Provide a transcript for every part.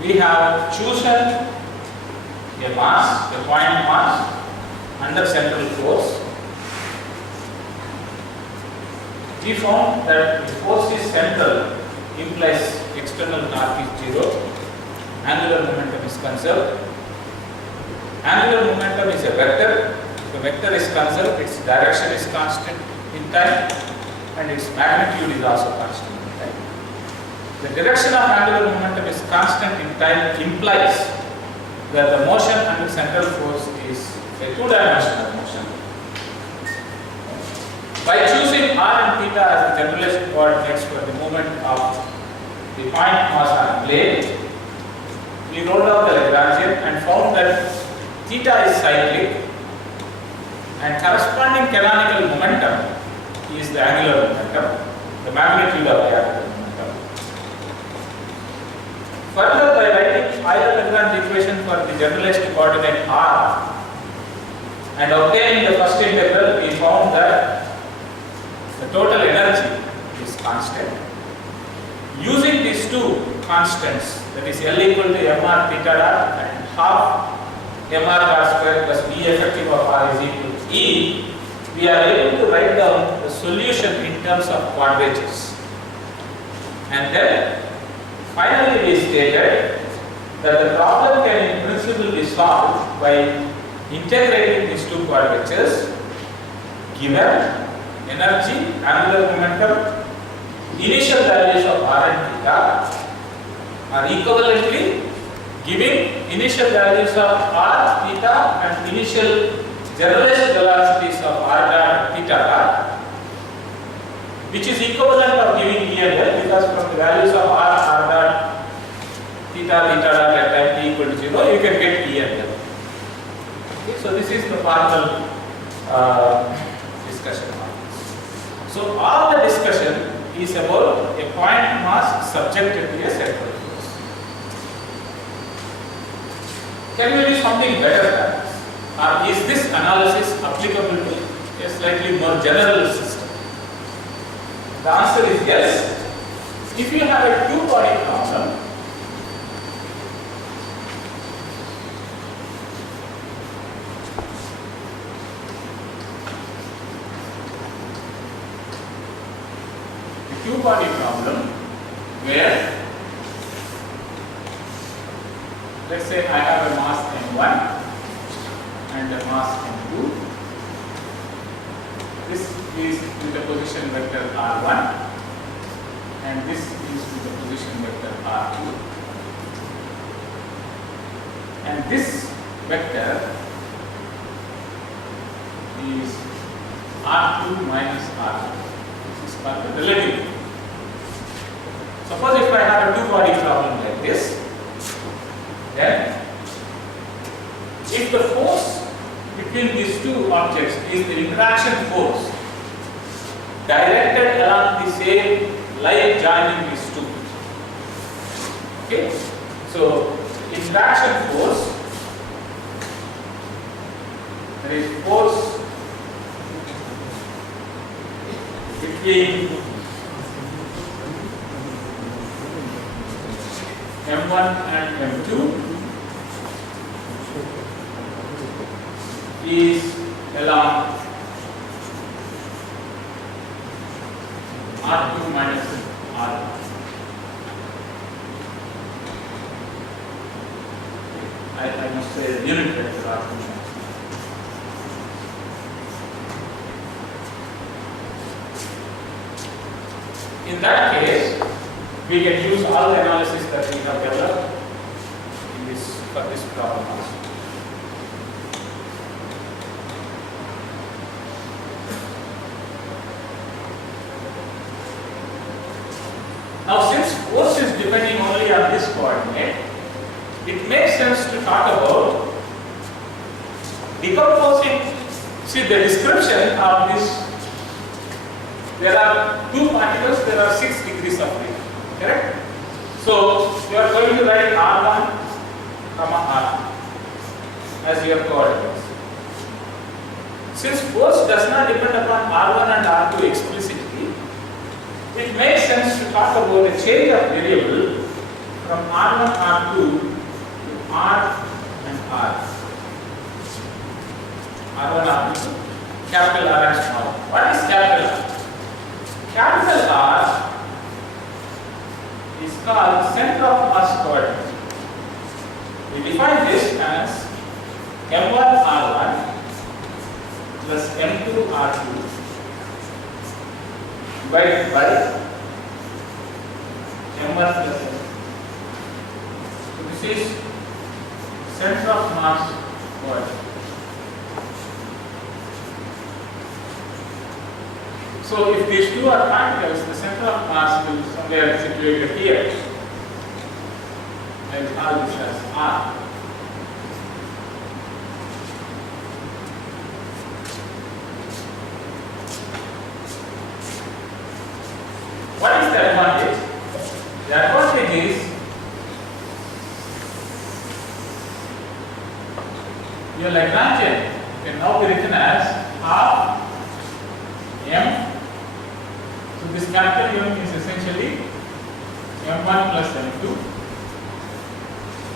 we have chosen a mass, a point mass under central force. We found that the force is central implies external torque is 0, angular momentum is conserved. Angular momentum is a vector. The vector is conserved, its direction is constant in time, and its magnitude is also constant in time. The direction of angular momentum is constant in time implies that the motion under central force is a two-dimensional motion. By choosing r and theta as the generalized coordinates for the movement of the point mass on plane, we wrote down the Lagrangian and found that theta is cyclic and corresponding canonical momentum is the angular momentum, the magnitude of the angular momentum. Further, by writing Euler-Lagrange equation for the generalized coordinate r and obtaining the first integral, we found that the total energy is constant. Using these two constants, that is L equal to mr theta dot and half mr dot square plus V effective of r is equal to E, we are able to write down the solution in terms of quadratures. And then finally we stated that the problem can in principle be solved by integrating these two quadratures given energy, angular momentum, initial values of r and theta are equivalently giving initial values of r, theta and initial generalized velocities of r dot and theta dot, which is equivalent of giving E and L, because from the values of r, r dot, theta, theta dot at time t equal to 0, you can get E and L. Okay, so this is the formal discussion. So all the discussion is about a point mass subjected to a central force. Can we do something better than this? Or is this analysis applicable to a slightly more general system? The answer is yes. If you have a two-body problem, two-body problem where, let's say I have a mass m1 and a mass m2. This is with the position vector r1 and this is with the position vector r2. And this vector is r2 minus r1. This is called the relativity. Suppose if I have a two-body problem like this, then if the force between these two objects is the interaction force directed along the same line joining these two. Okay, so interaction force, there is force between M1 and M2 is along R2 minus R1. I must say the unit vector R2 minus. In that case, we can use all the analysis that we have developed in this, for this problem also. Now, since force is depending only on this coordinate, it makes sense to talk about decomposing. See the description of this. There are two particles, there are 6 degrees of freedom. Correct? So, you are going to write R1, R2 as your coordinates. Since force does not depend upon R1 and R2 explicitly, it makes sense to talk about a change of variable from R1, R2 to R and R. R1, R2 to capital R and small r. What is capital R? Capital R is called center of mass coordinate. We define this as M1 R1 plus M2 R2 divided by M1 plus M2. So this is center of mass coordinate. So if these two are particles, the center of mass will be somewhere situated here. I will call this as R. What is the advantage? The advantage is your Lagrangian can now be written as half M. So this capital M is essentially M1 plus M2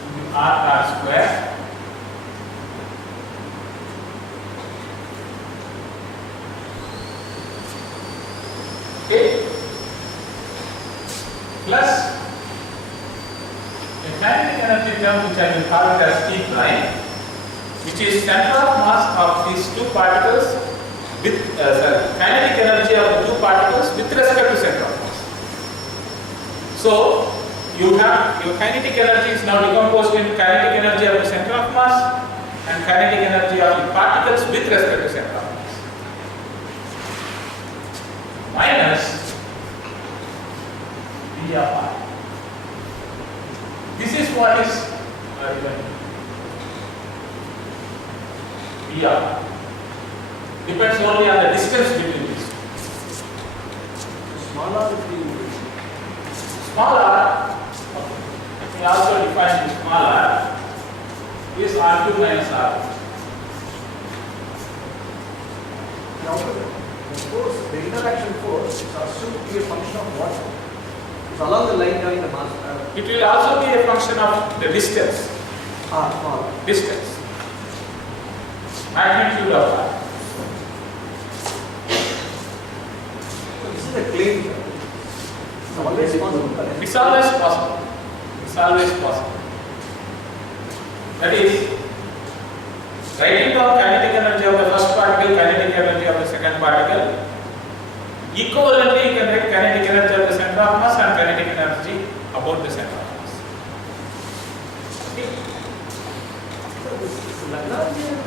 into R square. Okay. Plus a kinetic energy term which I will call it as T prime, which is center of mass of these two particles with kinetic energy of the two particles with respect to center of mass. So you have your kinetic energy is now decomposed into kinetic energy of the center of mass and kinetic energy of the particles with respect to center of mass. Minus V of R. This is what is V of R. Depends only on the distance between these. Small r is Small r, we also define the small r is R2 minus R1. now the force, the interaction force is assumed to be a function of what? It's along the line having the mass. It will also be a function of the distance. Small. Distance. Magnitude of r. So this is a claim. It's always possible. Correct? It's always possible. It's always possible. That is, writing down kinetic energy of the first particle, kinetic energy of the second particle. Equivalently, you can write kinetic energy of the center of mass and kinetic energy about the center of mass. Okay. So this is Lagrangian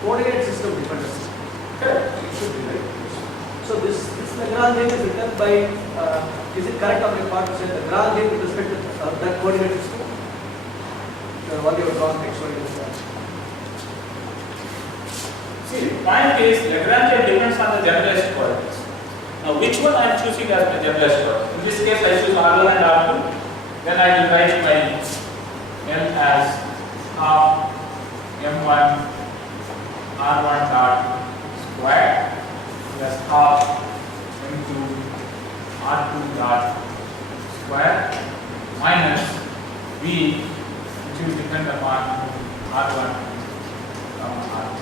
coordinate system dependency. Correct. It should be right. So this Lagrangian is written by, is it correct on my part to say Lagrangian with respect to that coordinate system? What you have drawn next one is that. See, the point is Lagrangian depends on the generalized coordinates. Now, which one I am choosing as my generalized coordinate? In this case, I choose R1 and R2. Then I will write my M as half M1 R1 dot square plus half M2 R2 dot square minus V, which will depend upon R1 R2.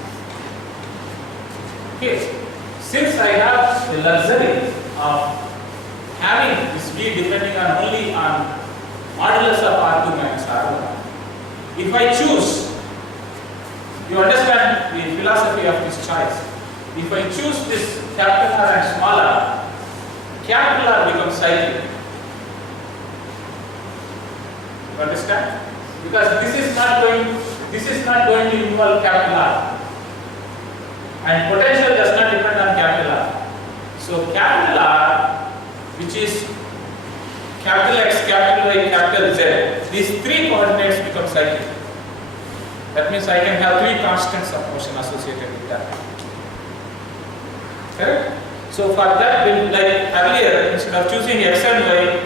Okay, since I have the luxury of having this V depending on only on modulus of R2 minus R1, if I choose, you understand the philosophy of this choice. If I choose this capital R and small r, capital R becomes cyclic. You understand? Because this is not going to involve capital R. And potential does not depend on capital R. So capital R, which is capital X, capital Y, capital Z, these three coordinates become cyclic. That means I can have three constants of motion associated with that. Correct? So for that, like earlier, instead of choosing X and Y,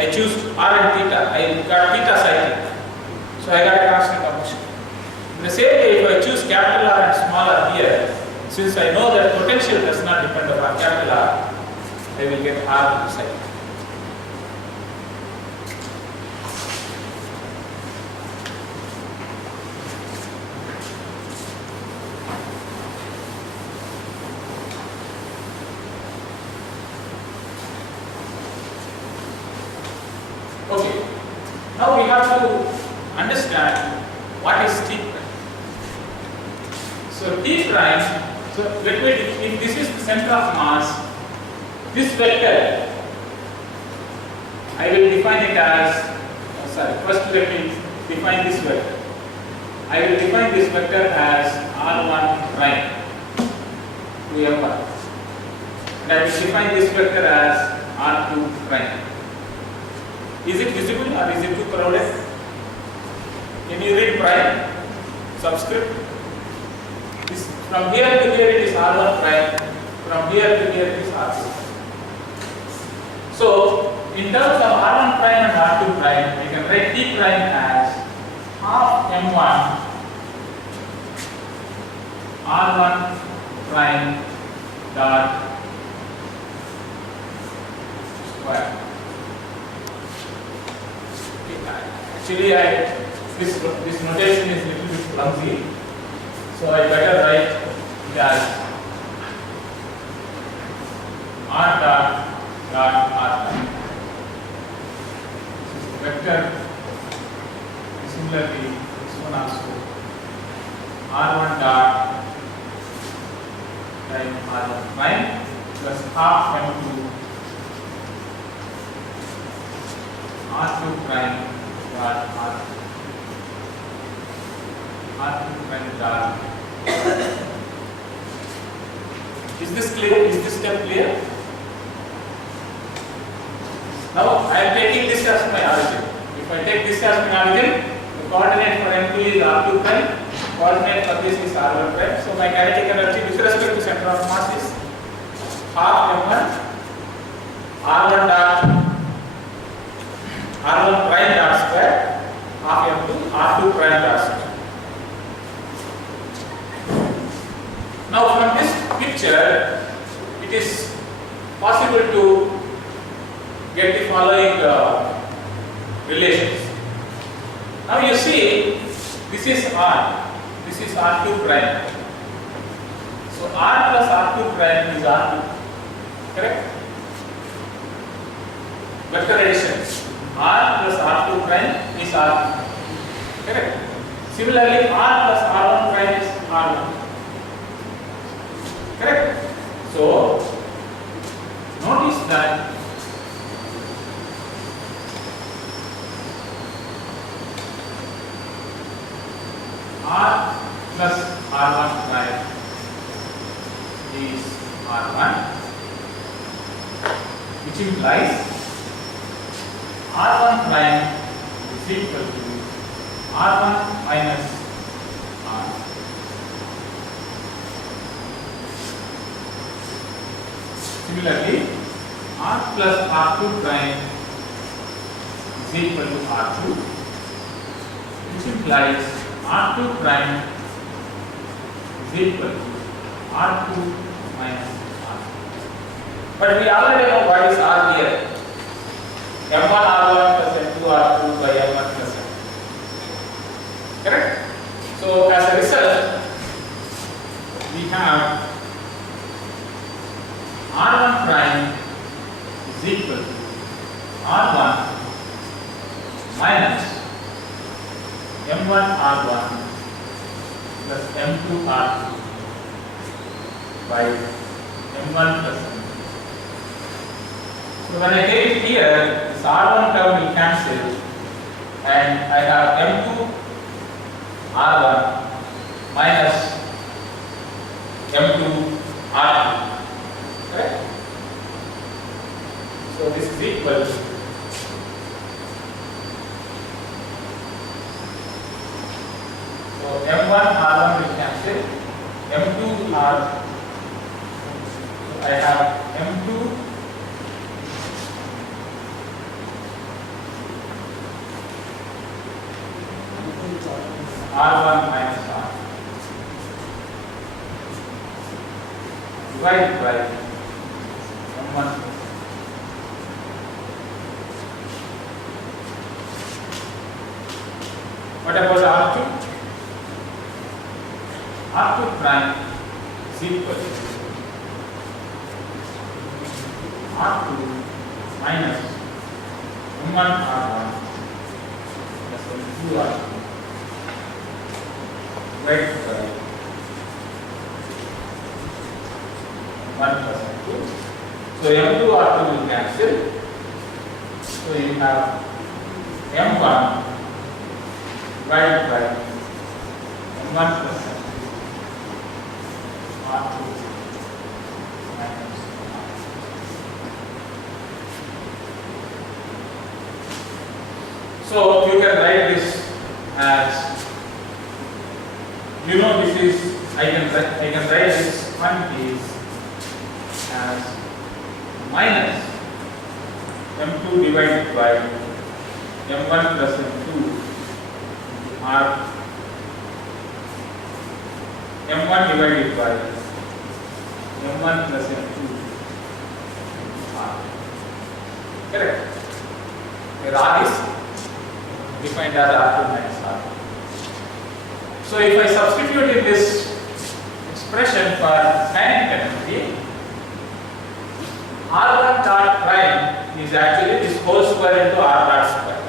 I choose R and theta. I got theta cyclic. So I got a constant of motion. In the same way, if I choose capital R and small r here, since I know that potential does not depend upon capital R, I will get R cycle. Now we have to understand what is T prime. So T prime, so let me, if this is the center of mass, this vector, I will define it as, first let me define this vector. I will define this vector as R1 prime to F1. And I will define this vector as R2 prime. Is it visible or is it too crowded? Can you read prime? Subscript? This, from here to here it is R1 prime, from here to here it is R2. So, in terms of R1 prime and R2 prime, we can write T prime as half M1 R1 prime dot square. Actually, this notation is a little bit clumsy, so I better write it as R dot R prime. This is the vector. Similarly, this one also R1 dot prime R1 prime plus half M2 R2 prime dot R2 prime dot. Is this clear? Is this step clear? Now I am taking this as my origin. If I take this as my origin, the coordinate for M2 is R2 prime, coordinate for this is R1 prime. So my kinetic energy with respect to center of mass is half M1 R1 dot R1 prime dot square half M2 R2 prime dot square. Now from this picture, it is possible to get the following relations. Now you see, this is R, this is R2 prime. So R plus R2 prime is R2, correct? Vector addition, R plus R2 prime is R2, correct? Similarly, R plus R1 prime is R1, correct? So notice that R plus R1 prime is R1, which implies R1 prime is equal to R1 minus R. Similarly, R plus R2 prime is equal to R2, which implies R2 prime is equal to R2 minus R. But we already know what is R here. M1 R1 plus M2 R2 by M1 plus M. Correct? So as a result, we have R1 prime is equal to R1 minus M1 R1 plus M2 R2 by M1 plus M2. So when I take it here, this R1 term will cancel and I have M2 R1 minus M2 R2. Correct? So this is equal to M1 R1 will cancel, M2 R. So I have M2 R1 minus R divided by M1. What about R2? R2 prime is equal to R2 minus M1 R1 M2R2 divided by 1 plus M2. So M2R2 will cancel. So you have M1 divided by M1 plus M2 R2 minus R. So you can write this as, you know, this is, I can write this quantity as minus M2 divided by M1 plus M2 R, M1 divided by M1 plus M2 R. Correct? Where R is defined as R2 minus R. So if I substitute in this expression for kinetic energy, R1 dot prime is actually this whole square into R dot square.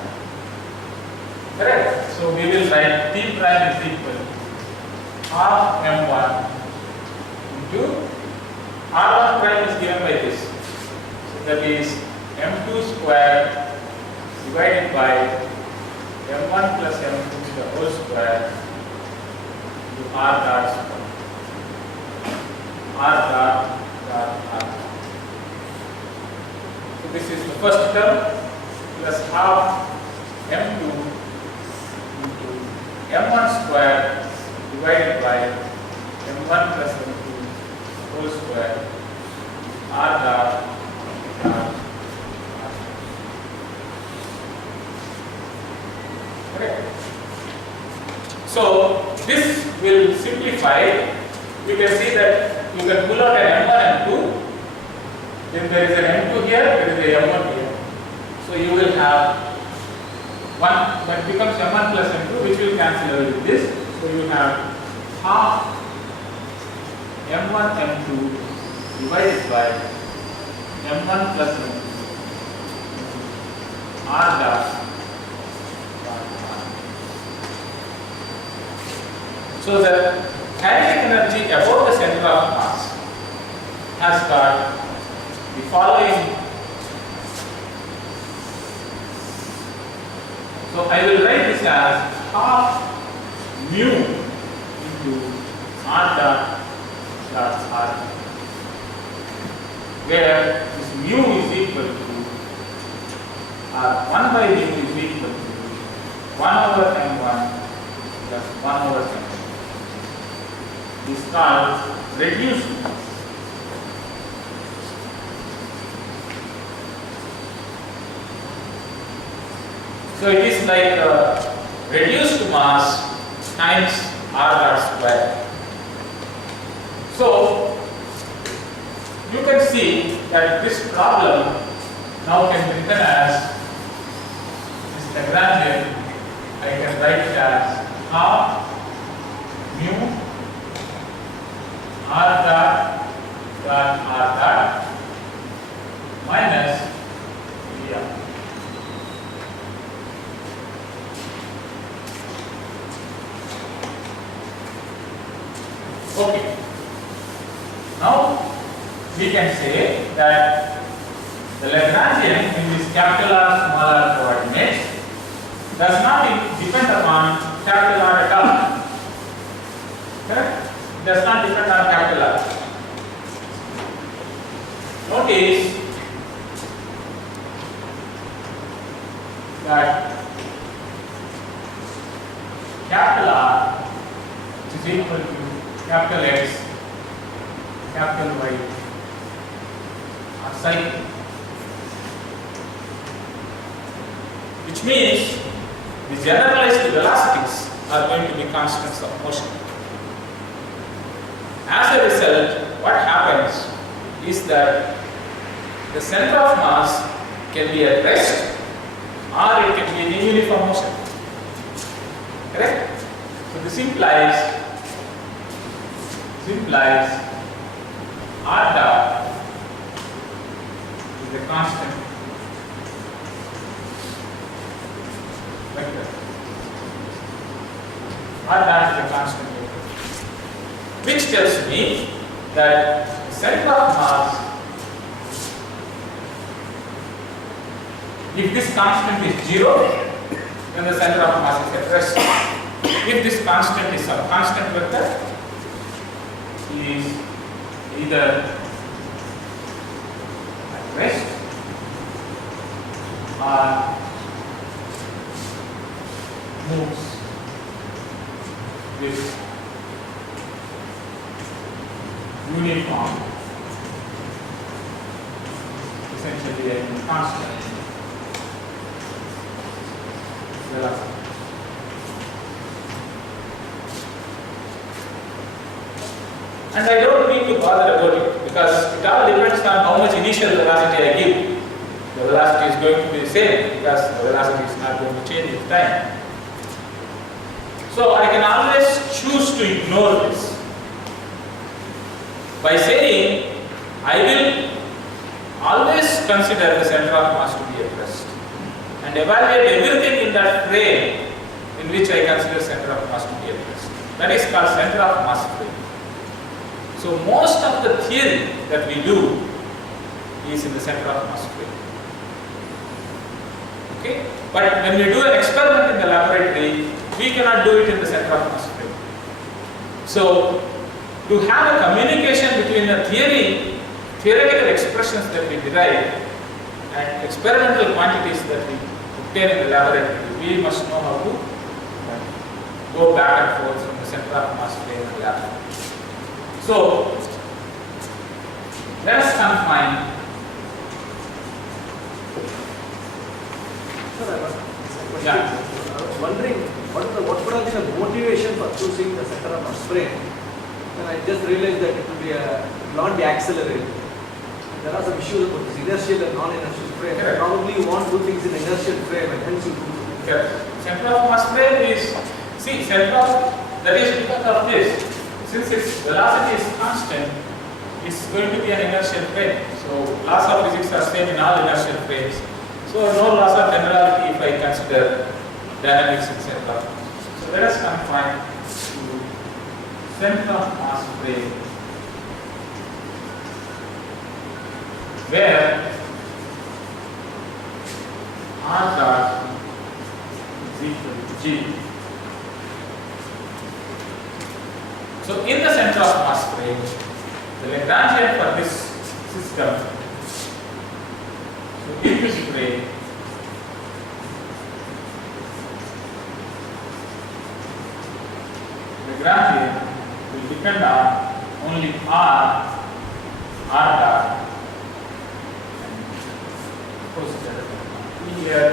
Correct? So we will write T prime is equal to half M1 into R1 prime is given by this. So that is M2 square divided by M1 plus M2 the whole square into R dot square. R dot R. So this is the first term plus half M2 into M1 square divided by M1 plus M2 whole square R dot R. Okay. So this will simplify. You can see that you can pull out an M1 and M2. Then there is an M2 here, there is a M1 here. So you will have one that becomes M1 plus M2, which will cancel away with this. So you have half M1 M2 divided by M1 plus M2 R dot. So the kinetic energy above the center of mass has got the following. So I will write this as half mu into R dot R, where this mu is equal to R1 by mu is equal to 1 over M1 plus 1 over M2. This is called reduced mass. So it is like reduced mass times R dot square. So you can see that this problem now can be written as this Lagrangian. I can write it as half mu R dot R dot minus VR. Okay. Now we can say that the Lagrangian in this capital R small r coordinates does not depend upon capital R at all. Correct? It does not depend on capital R. Notice that capital R is equal to capital X, capital Y are cycle, which means the generalized velocities are going to be constants of motion. As a result, what happens is that the center of mass can be at rest or it can be in uniform motion. Correct? So this implies R dot is a constant vector. R dash is a constant vector, which tells me that the center of mass, if this constant is 0, then the center of mass is at rest. If this constant is some constant vector, is either at rest or moves with uniform, essentially a constant velocity. And I don't need to bother about it because it all depends on how much initial velocity I give. The velocity is going to be the same because the velocity is not going to change with time. So I can always choose to ignore this by saying I will always consider the center of mass to be at rest and evaluate everything in that frame in which I consider center of mass to be at rest. That is called center of mass frame. So most of the theory that we do is in the center of mass frame. Okay? But when we do an experiment in the laboratory, we cannot do it in the center of mass frame. So to have a communication between the theoretical expressions that we derive and experimental quantities that we obtain in the laboratory, we must know how to go back and forth from the center of mass frame and lab. So let us confine. Sir, I have a question. Yeah. I was wondering what would have been the motivation for choosing the center of mass frame? And I just realized that it will be beyond the accelerator. There are some issues about this inertial and non-inertial frame. Correct. Probably you want to do things in inertial frame and hence you do. Center of mass frame is, see, center of, that is because of this. Since its velocity is constant, it's going to be an inertial frame. So laws of physics are same in all inertial frames. So no loss of generality if I consider dynamics in center of mass. So let us confine to center of mass frame, where R dot is equal to G. So in the center of mass frame, the Lagrangian for this system, so in this frame, Lagrangian will depend on only R dot, and here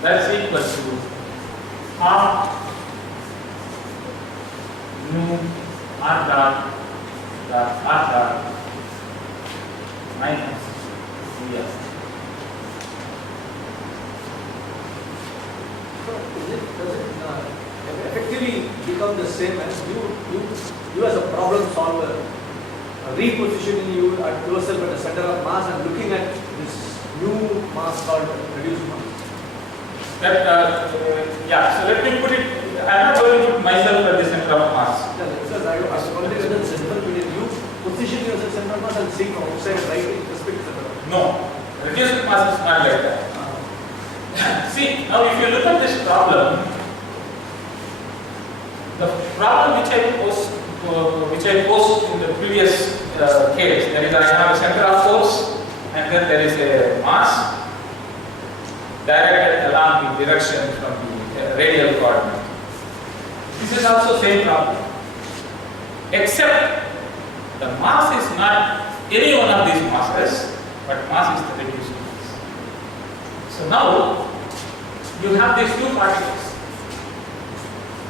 that's equal to R nu R dot minus df. So does it effectively become the same as you as a problem solver, repositioning you at yourself at the center of mass and looking at this new mass called reduced mass? Yeah, so let me put it, I am not going to put myself at the center of mass. Yeah, because I was wondering whether the difference between you position yourself at center of mass and seeing from outside and right in respect to center of mass. No, reduced mass is not like that. See, now if you look at this problem, the problem which I posed in the previous case, that is, I have a center of force and then there is a mass directed along the direction from the radial coordinate. This is also same problem, except the mass is not any one of these masses, but mass is the reduced mass. So now you have these two particles.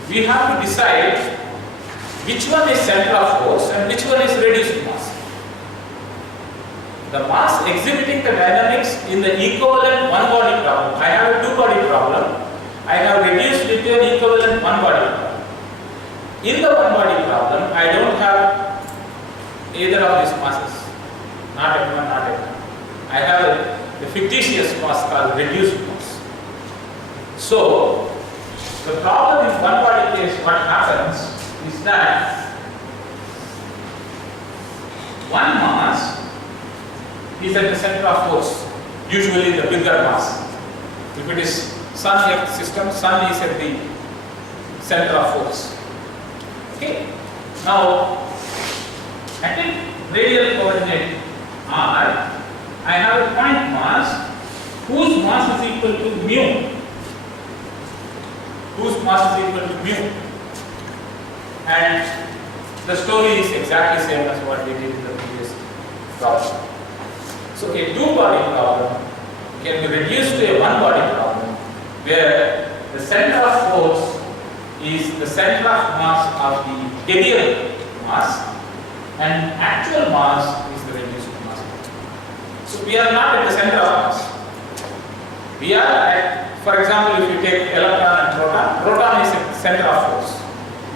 We have to decide which one is center of force and which one is reduced mass. The mass exhibiting the dynamics in the equivalent one-body problem. I have a two-body problem. I have reduced it to an equivalent one-body problem. In the one-body problem, I don't have either of these masses. Not at one, not at one. I have a fictitious mass called reduced mass. So, the problem in one-body case, what happens? is that one mass is at the center of force, usually the bigger mass. If it is Sun Earth system, Sun is at the center of force. Okay. Now, at a radial coordinate r, I have a point mass whose mass is equal to mu. Whose mass is equal to mu. And the story is exactly same as what we did in the previous problem. So a two-body problem can be reduced to a one-body problem where the center of force is the center of mass of the heavier mass and actual mass is the reduced mass. So we are not at the center of mass. We are at, for example, if you take electron and proton, proton is at the center of force.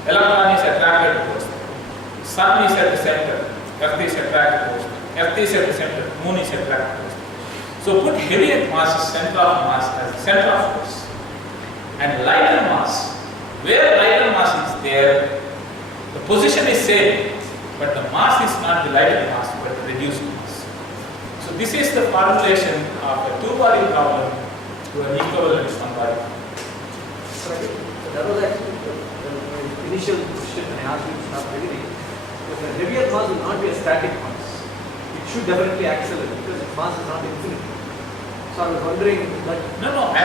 Electron is attracted towards them. Sun is at the center, Earth is attracted towards them. Earth is at the center, Moon is attracted towards them. So put heavier mass as center of mass as the center of force. And lighter mass, where lighter mass is there, the position is same, but the mass is not the lighter mass, but the reduced mass. So this is the formulation of a two-body problem to an equivalent one-body. So that was actually the initial question I asked you to start beginning. Because the heavier mass will not be a static mass. It should definitely accelerate because its mass is not infinite. So I was wondering that. No,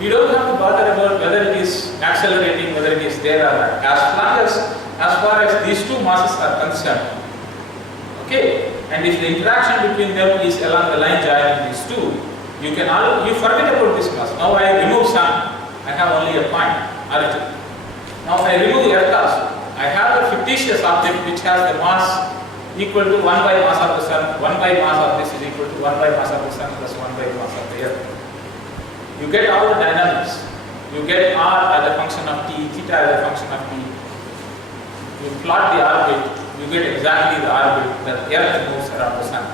we don't have to bother about whether it is accelerating, whether it is there or not. As far as these two masses are concerned, okay, and if the interaction between them is along the line joining these two, you forget about this mass. Now I remove Sun, I have only a point, origin. Now I remove the Earth also. I have a fictitious object which has the mass equal to 1 by mass of the Sun, 1 by mass of this is equal to 1 by mass of the Sun plus 1 by mass of the Earth. You get all the dynamics. You get R as a function of t, theta as a function of t. You plot the orbit, you get exactly the orbit that the Earth moves around the Sun.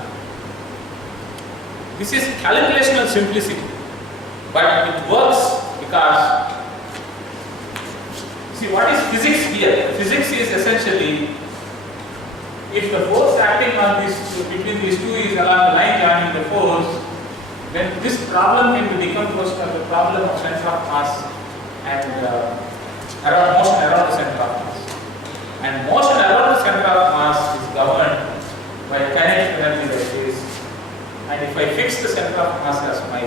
This is calculational simplicity, but it works because, see, what is physics here? Physics is essentially, if the force acting on between these two is along the line joining the force, then this problem can be decomposed as the problem of center of mass and motion around the center of mass. And motion around the center of mass is governed by kinetic energy like this. And if I fix the center of mass as my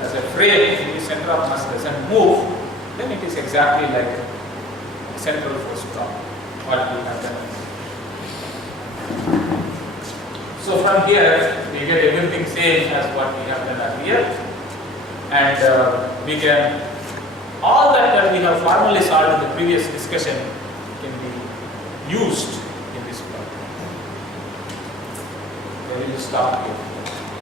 as a frame, the center of mass doesn't move, then it is exactly like a central force problem. What we have done. So from here, we get everything same as what we have done earlier, and we can, all that we have formally solved in the previous discussion can be used in this problem. We will stop here.